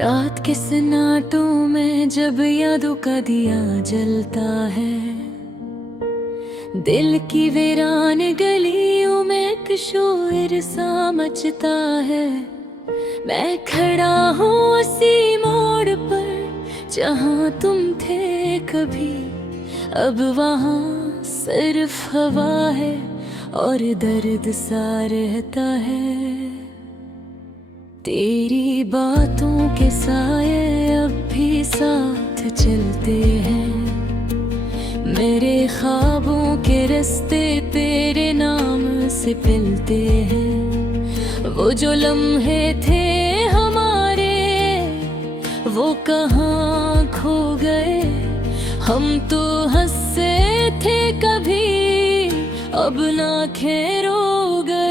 रात के सन्नाटों में जब यादों का दिया जलता है, दिल की वीरान गलियों में एक शोर सा मचता है। मैं खड़ा हूँ उसी मोड़ पर जहाँ तुम थे कभी, अब वहाँ सिर्फ हवा है और दर्द सा रहता है। तेरी बातों के साए अब भी साथ चलते हैं, मेरे ख्वाबों के रास्ते तेरे नाम से पिलते हैं। वो जो लम्हे थे हमारे वो कहाँ खो गए, हम तो हंसे थे कभी अब ना खेरो गए।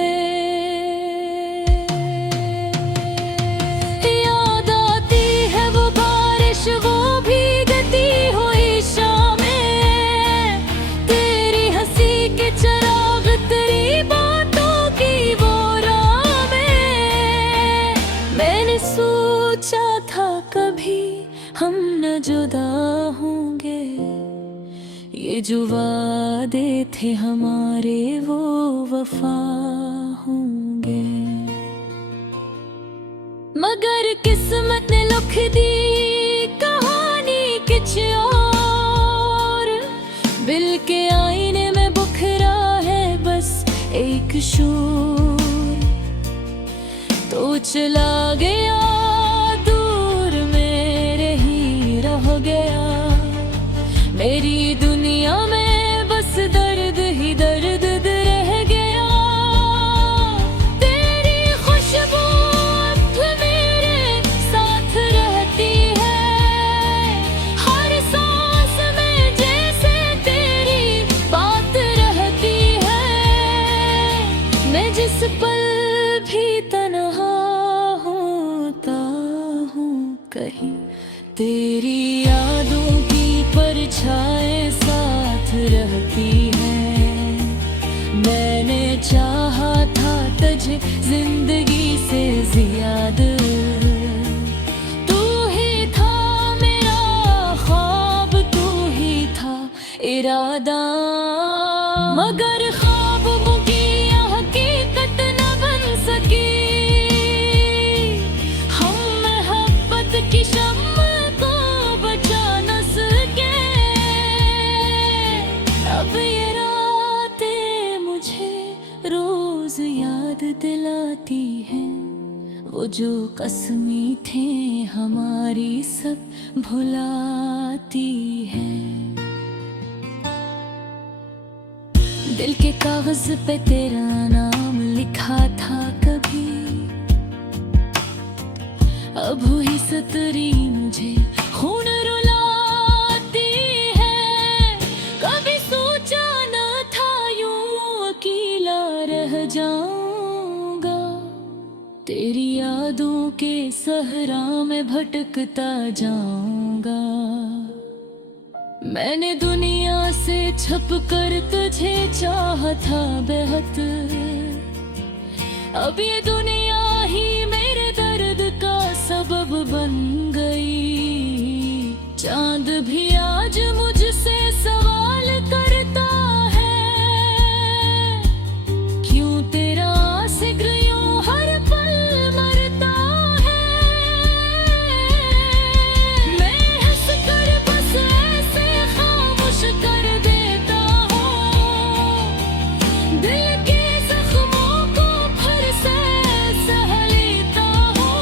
वो भीगती हुई शामें, तेरी हंसी के चिराग, तेरी बातों की वो राहें। मैंने सोचा था कभी हम न जुदा होंगे, ये जो वादे थे हमारे वो वफा होंगे। मगर किस्मत ने लिख दी कुछ और, दिल के आईने में बुखरा है बस एक शोर। तो चला गया दूर मेरे ही रह गया, मेरी दुनिया में बस दर्द ही दर्द रह गया। तेरी खुशबू अब मेरे साथ रहती है, जिस पल भी तन्हा होता हूँ कहीं, तेरी यादों की परछाएं साथ रहती हैं। मैंने चाहा था तुझे जिंदगी से ज्यादा, तू ही था मेरा ख्वाब, तू ही था इरादा। मगर ख्वाबों की हकीकत न बन सकी, हम मोहब्बत की शम्मा को बचा न सके। अब ये रातें मुझे रोज याद दिलाती हैं, वो जो कसमें थे हमारी सब भुलाती है। दिल के कागज पे तेरा नाम लिखा था कभी, अब हुई सतरी मुझे खून रुलाती है। कभी सोचा न था यूं अकेला रह जाऊंगा, तेरी यादों के सहरा में भटकता जाऊंगा। मैंने दुनिया से छुप कर तुझे चाहा था बेहद, अब ये दुनिया ही मेरे दर्द का सबब बन गई। चांद भी आज मुझसे सवाल करता है, क्यों तेरा आशिक यूं हर पल मरता है। मैं हंस कर बस कर देता हूँ, दिल के जख्मों को फिर से सह लेता हूँ।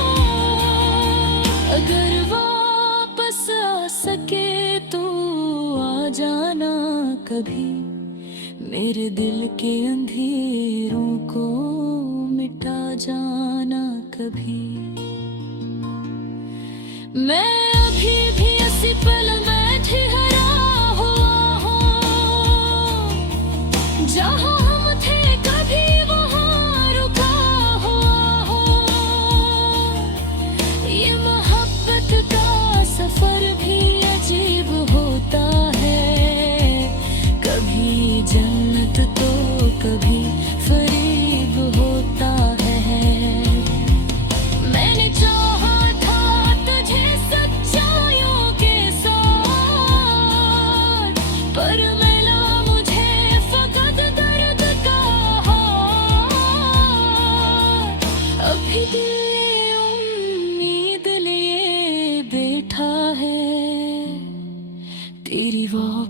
अगर वापस आ सके तो आ जाना कभी, मेरे दिल के अंधेरों को मिटा जाना कभी। मैं अभी भी इसी पल में ठहरा जहाँ हम थे कभी वहाँ रुका हुआ हो। ये मोहब्बत का सफर भी अजीब होता है, कभी जन्नत तो कभी फरेब होता है। मैंने चाहा था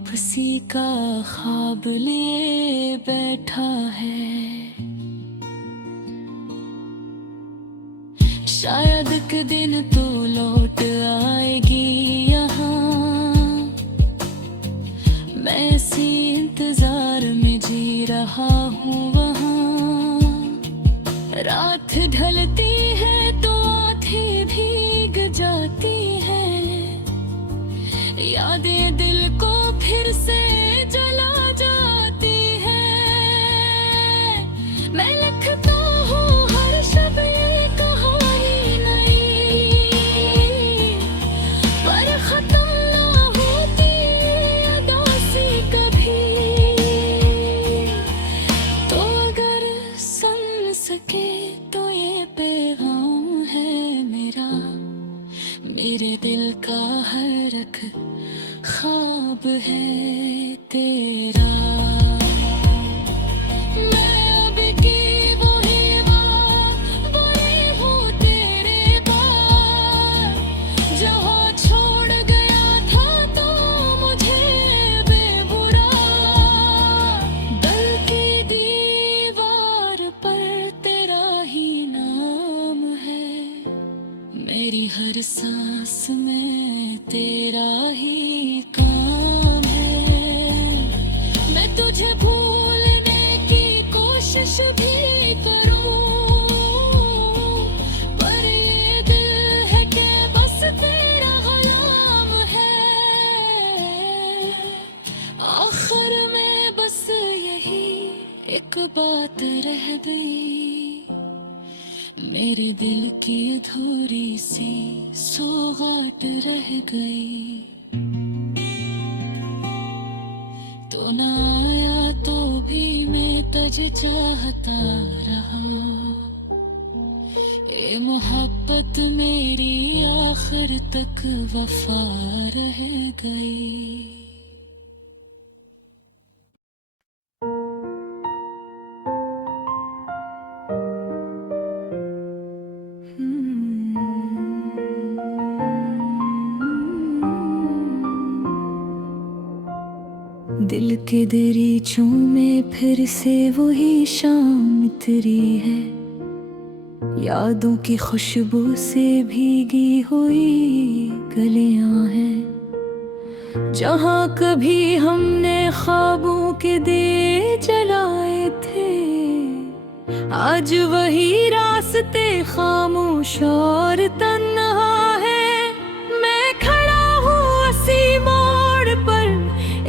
वापसी का ख्वाब लिए बैठा है। शायद एक दिन तो लौट आएगी यहाँ, मैं इसी इंतजार में जी रहा हूँ वहाँ। रात ढलती है तो आँखें भीग जाती है, यादें दिल को फिर से जला जाती है। मैं लिखता हूँ हर शब्द ये कहानी नई, पर खत्म ना होती उदासी कभी। तो अगर सुन सके तो ये पैगाम है मेरा, मेरे दिल का हर एक ख्वाब है तेरा। मैं अब की वही बात वही हूँ तेरे पास, जहाँ छोड़ गया था तो मुझे बेबुरा। दिल की दीवार पर तेरा ही नाम है, मेरी हर सांस में तेरा ही काम है। मैं तुझे भूलने की कोशिश भी करूं, पर ये दिल है कि बस तेरा गुलाम है। आखिर में बस यही एक बात रह गई, मेरे दिल की अधूरी सी सौगात रह गई। तो ना आया तो भी मैं तुझे चाहता रहा, ये मोहब्बत मेरी आखिर तक वफा रह गई। दिल के दरीचों में फिर से वही शाम तेरी है, यादों की खुशबू से भीगी हुई गलियां हैं। जहाँ कभी हमने ख्वाबों के दिए जलाए थे, आज वही रास्ते खामोश और तन्हा है। मैं खड़ा हूँ उसी मोड़ पर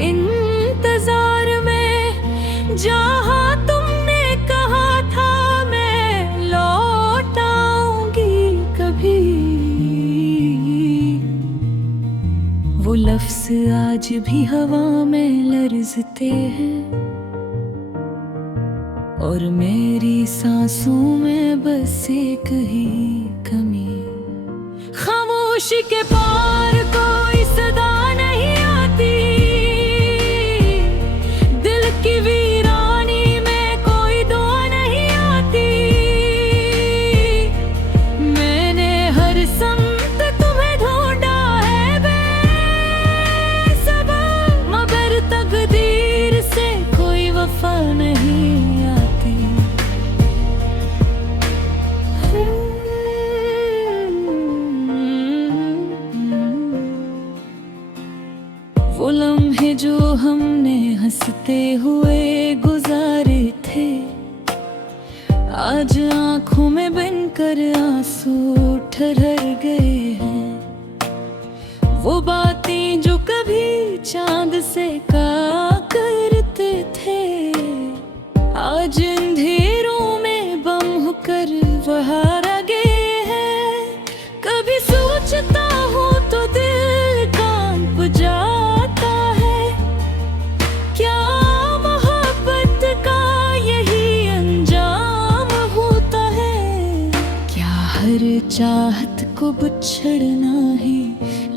इंतजार में, जहाँ तुमने कहा था मैं लौट आऊंगी कभी। वो लफ्ज़ आज भी हवा में लरजते हैं, और मेरी सांसों में बस एक ही कमी। खामोशी के पार कोई सदा नहीं आती, दिल की वीरानी में कोई दुआ नहीं आती। मैंने हर समत तुम्हें ढूंढा है बेसब्र, मगर तकदीर से कोई वफा नहीं। वो लम्हे जो हमने हंसते हुए गुजारे थे, आज आंखों में बनकर आंसू ठहर गए हैं। वो बातें जो कभी चांद से कहा करते थे, आज अंधेरों में बम होकर वहाँ रह गए हैं। कभी सोचता हूँ तो दिल कांप जाता है, क्या मोहब्बत का यही अंजाम होता है। क्या हर चाहत को बिछड़ना ही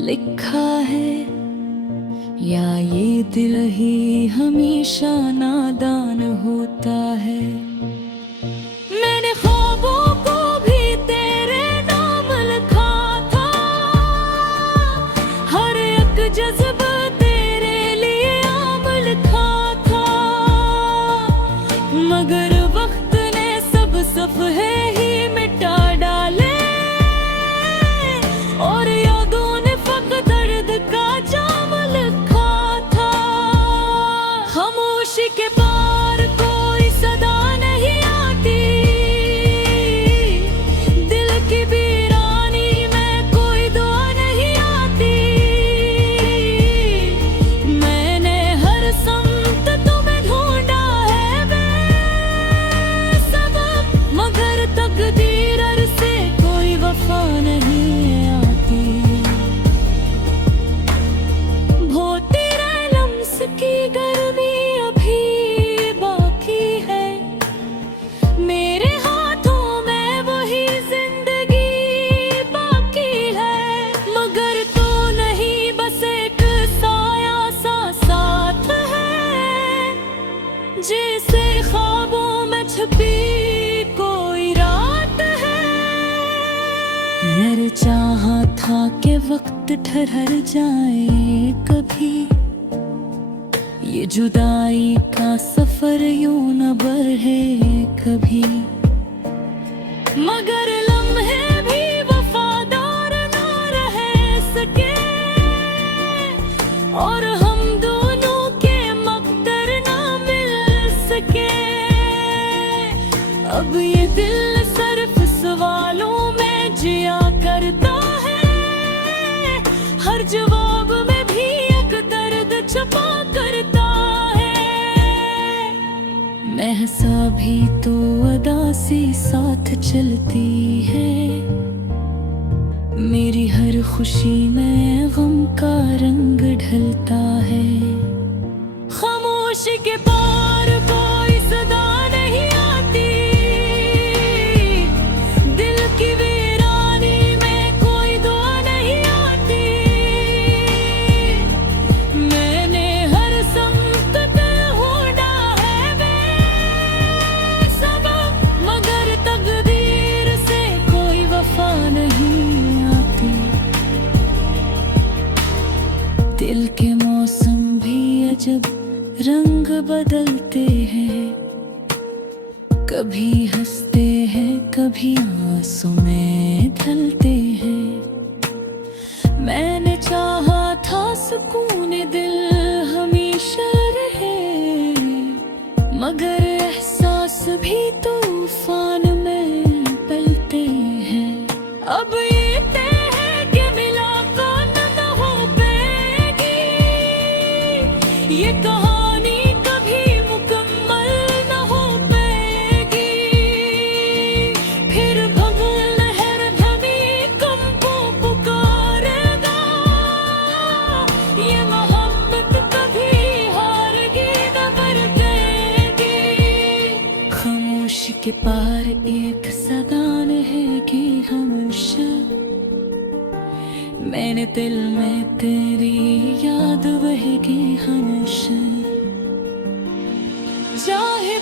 लिखा है, या ये दिल ही हमेशा नादान होता है। मैंने ख्वाबों को भी तेरे नाम लिखा था, हर एक जज्बा तेरे लिए था कि वक्त ठहर जाए कभी, ये जुदाई का सफर यूं न बढ़े कभी। मगर लम्हे भी वफादार ना रह सके, और हम दोनों के मकदर ना मिल सके। अब ये दिल सिर्फ सवालों में जिया करता है, हर जवाब में भी एक दर्द छुपा करता है। महसा भी तो अदा सी साथ चलती है, मेरी हर खुशी में गम का रंग ढलता है। खामोशी के पार कोई सदा नहीं आती, दिल की वीरानी में कोई दुआ नहीं आती। मैंने हर संत पे ढूंढा है बेसबब, मगर तकदीर से कोई वफा नहीं। दिल के मौसम भी अजब रंग बदलते हैं, कभी हंसते हैं कभी आंसू में ढलते हैं। मैंने चाहा था सुकून दिल हमेशा रहे, मगर एहसास भी तूफान में पलते हैं। अब ये तय है कि मुलाकात न हो पाएगी, ये कहानी कभी मुकम्मल न हो पाएगी। फिर भंवर लहर थमी कंपों पुकारेगा, ये मोहब्बत कभी हारेगी न बरतेगी। खामोशी के पार एक सदा रहेगी हमेशा, मैंने दिल में तेरी याद बहेगी हमेशा। चाहे